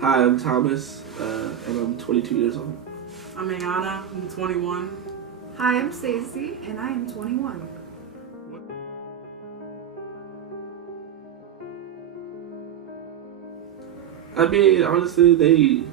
Hi, I'm Thomas, and I'm 22 years old. I'm Ayana, I'm 21. Hi, I'm Stacy, and I am 21. I mean, honestly,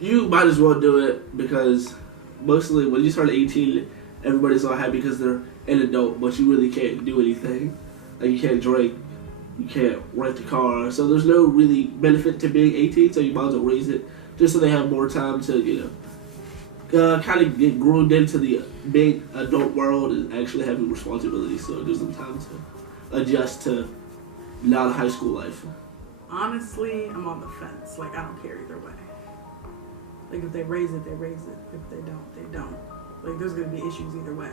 you might as well do it because mostly when you start at 18, everybody's all happy because they're an adult, but you really can't do anything. Like, you can't drink, you can't rent a car, so there's no really benefit to being 18, so you might as well raise it just so they have more time to, kind of get groomed into the big adult world and actually having responsibilities, so it gives them time to adjust to not a high school life. Honestly, I'm on the fence. Like, I don't care either way. Like, if they raise it, they raise it. If they don't, they don't. Like, there's going to be issues either way.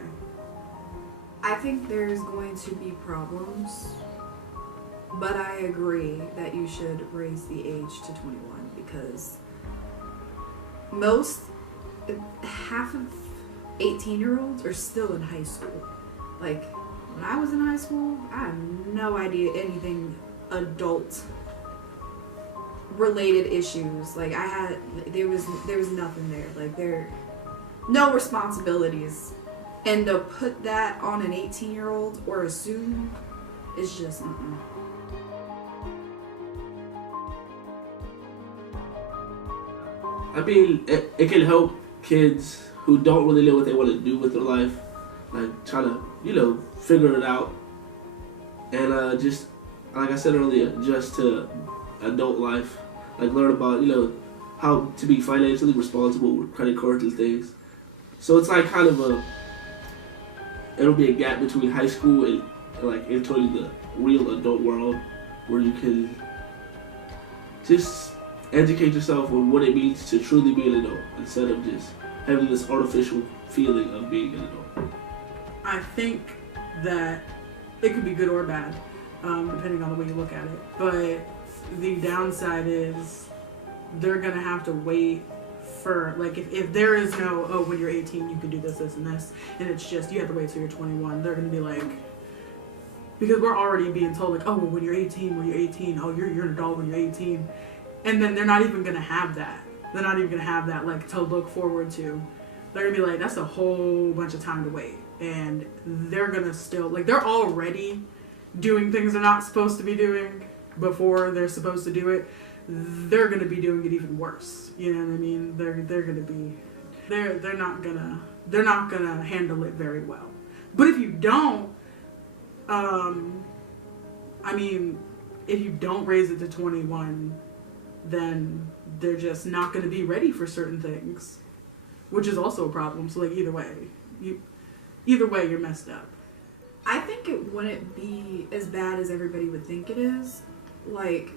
I think there's going to be problems, but I agree that you should raise the age to 21 because half of 18-year-olds are still in high school. Like, when I was in high school, I had no idea anything adult related issues. Like, there was nothing there. Like, no responsibilities. And to put that on an 18-year-old or assume is just I mean, it can help kids who don't really know what they want to do with their life, like try to, figure it out. And just, like I said earlier, just to adult life, like learn about, how to be financially responsible with credit cards and things. So it's like kind of it'll be a gap between high school and like entering the real adult world where you can just educate yourself on what it means to truly be an adult instead of just having this artificial feeling of being an adult. I think that it could be good or bad, depending on the way you look at it. But the downside is they're going to have to wait for, like, if there is no, when you're 18, you can do this, this, and this, and it's just, you have to wait till you're 21, they're going to be like, because we're already being told, like, when you're 18, you're an adult when you're 18. And then they're not even going to have that. They're not even going to have that, like, to look forward to. They're going to be like, that's a whole bunch of time to wait. And they're going to still, like, they're already doing things they're not supposed to be doing before they're supposed to do it. They're going to be doing it even worse. You know what I mean? They're going to be, they're not going to handle it very well. But if you don't, if you don't raise it to 21, then they're just not going to be ready for certain things, which is also a problem. So, like, either way, you're messed up. I think it wouldn't be as bad as everybody would think it is. Like,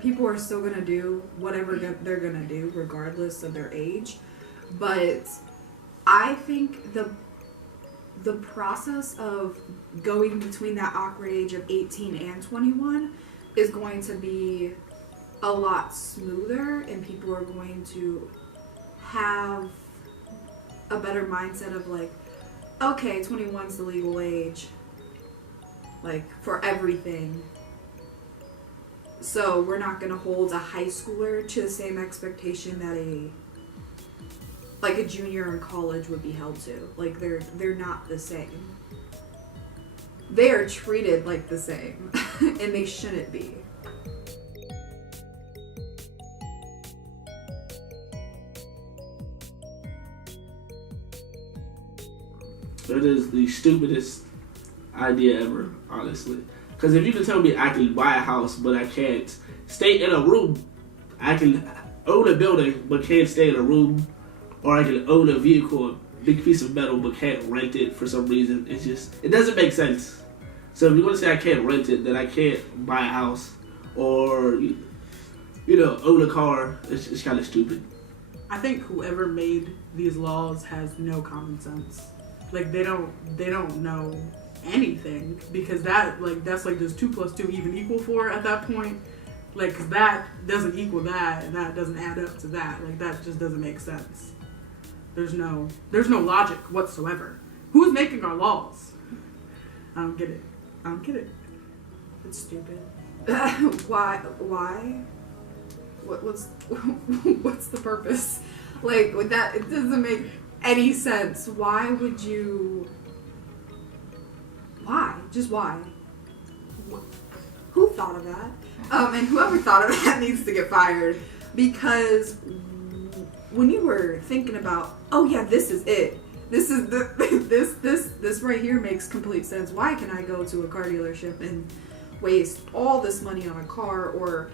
people are still going to do whatever they're going to do regardless of their age. But I think the process of going between that awkward age of 18 and 21 is going to be a lot smoother, and people are going to have a better mindset of, like, okay, 21's the legal age, like, for everything. So we're not going to hold a high schooler to the same expectation that a junior in college would be held to. Like, they're not the same. They are treated like the same, and they shouldn't be. It is the stupidest idea ever, honestly. Because if you can tell me I can buy a house, but I can't stay in a room, I can own a building, but can't stay in a room, or I can own a vehicle, a big piece of metal, but can't rent it for some reason. It doesn't make sense. So if you want to say I can't rent it, then I can't buy a house, or, own a car. It's kind of stupid. I think whoever made these laws has no common sense. Like, they don't know anything, because that's like, does 2 + 2 even equal 4 at that point? Like, 'cause that doesn't equal that, and that doesn't add up to that. Like, that just doesn't make sense. There's no logic whatsoever. Who's making our laws? I don't get it. It's stupid. Why? what's the purpose? Like, with that, it doesn't make any sense. Why would you? Why? Just why? Who thought of that? And whoever thought of that needs to get fired, because when you were thinking about, oh yeah, this is it. This is this right here makes complete sense. Why can I go to a car dealership and waste all this money on a car, or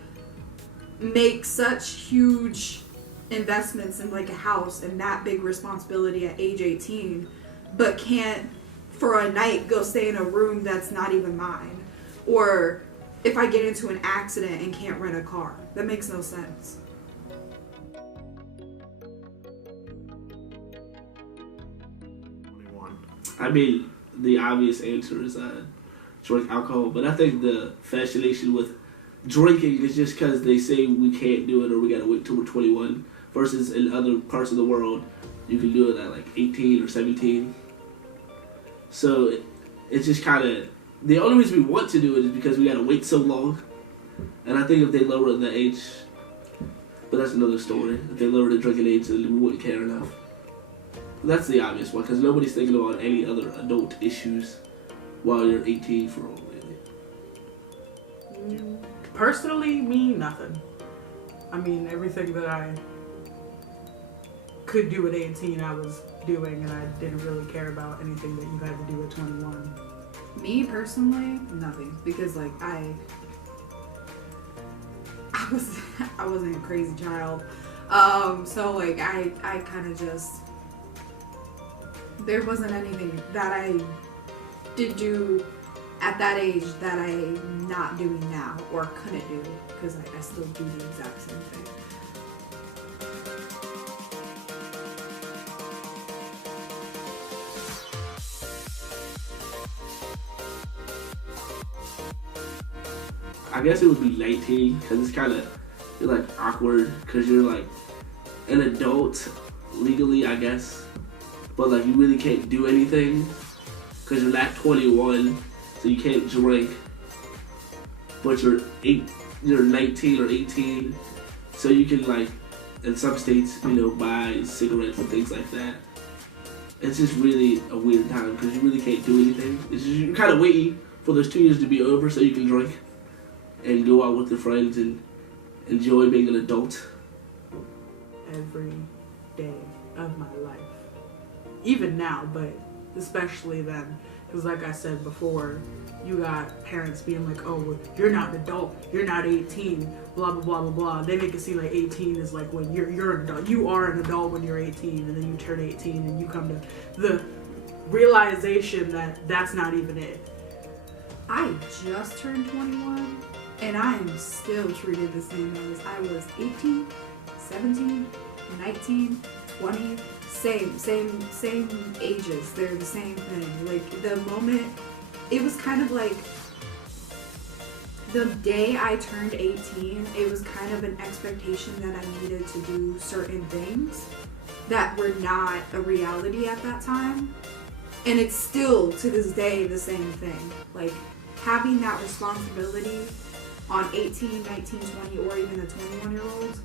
make such huge investments in like a house and that big responsibility at age 18, but can't for a night go stay in a room that's not even mine? Or if I get into an accident and can't rent a car, that makes no sense. I mean, the obvious answer is drink alcohol, but I think the fascination with drinking is just because they say we can't do it or we gotta wait till we're 21, versus in other parts of the world you can do it at like 18 or 17. So it's just kind of, the only reason we want to do it is because we gotta wait so long. And I think if they lower the age, but that's another story. If they lower the drinking age, then we wouldn't care enough. That's the obvious one, because nobody's thinking about any other adult issues while you're 18 for all, really. Personally, me, nothing. I mean, everything that I could do at 18, I was doing, and I didn't really care about anything that you had to do at 21. Me, personally, nothing. Because, like, I wasn't a crazy child. So, like, I kind of just... There wasn't anything that I did do at that age that I'm not doing now or couldn't do, because I still do the exact same thing. I guess it would be 19, because it's kind of, you're like awkward, because you're like an adult legally, I guess, but like you really can't do anything because you're not 21, so you can't drink, but you're 19 or 18, so you can, like, in some states, you know, buy cigarettes and things like that. It's just really a weird time because you really can't do anything. It's just, you're kind of waiting for those 2 years to be over so you can drink and go out with your friends and enjoy being an adult. Every day of my life. Even now, but especially then. Because like I said before, you got parents being like, oh, well, you're not an adult, you're not 18, blah, blah, blah, blah, blah. They make it seem like 18 is like when you're an adult. You are an adult when you're 18, and then you turn 18 and you come to the realization that that's not even it. I just turned 21, and I am still treated the same as I was 18, 17, 19, 20, same ages. They're the same thing. Like, the moment, it was kind of like the day I turned 18, it was kind of an expectation that I needed to do certain things that were not a reality at that time. And it's still, to this day, the same thing. Like, having that responsibility on 18, 19, 20, or even a 21-year-old,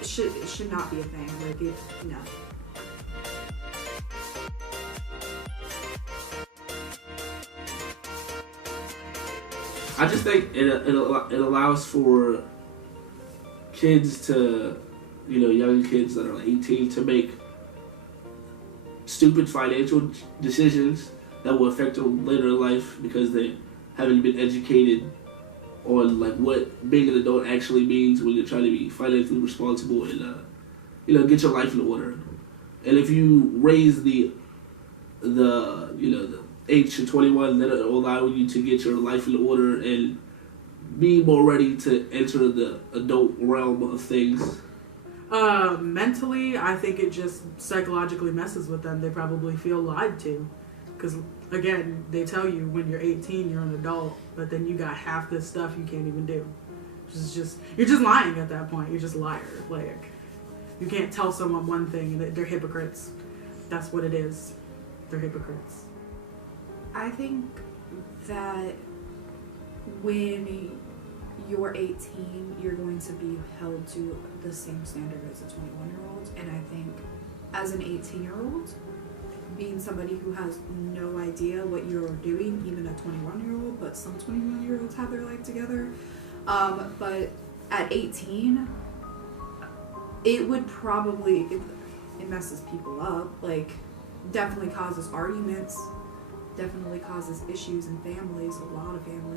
it should not be a thing. Like, no. I just think it allows for kids to, you know, young kids that are like 18 to make stupid financial decisions that will affect them later in life because they haven't been educated on like what being an adult actually means when you're trying to be financially responsible and you know, get your life in order. And if you raise the age to 21, then it'll allow you to get your life in order and be more ready to enter the adult realm of things. Mentally, I think it just psychologically messes with them. They probably feel lied to. Because, again, they tell you when you're 18, you're an adult, but then you got half this stuff you can't even do. You're just lying at that point. You're just a liar. Like, you can't tell someone one thing and they're hypocrites. That's what it is. They're hypocrites. I think that when you're 18, you're going to be held to the same standard as a 21-year-old. And I think as an 18-year-old, being somebody who has no idea what you're doing, even a 21-year-old, but some 21-year-olds have their life together. But at 18, it would probably, it messes people up, like, definitely causes arguments, definitely causes issues in families, a lot of families.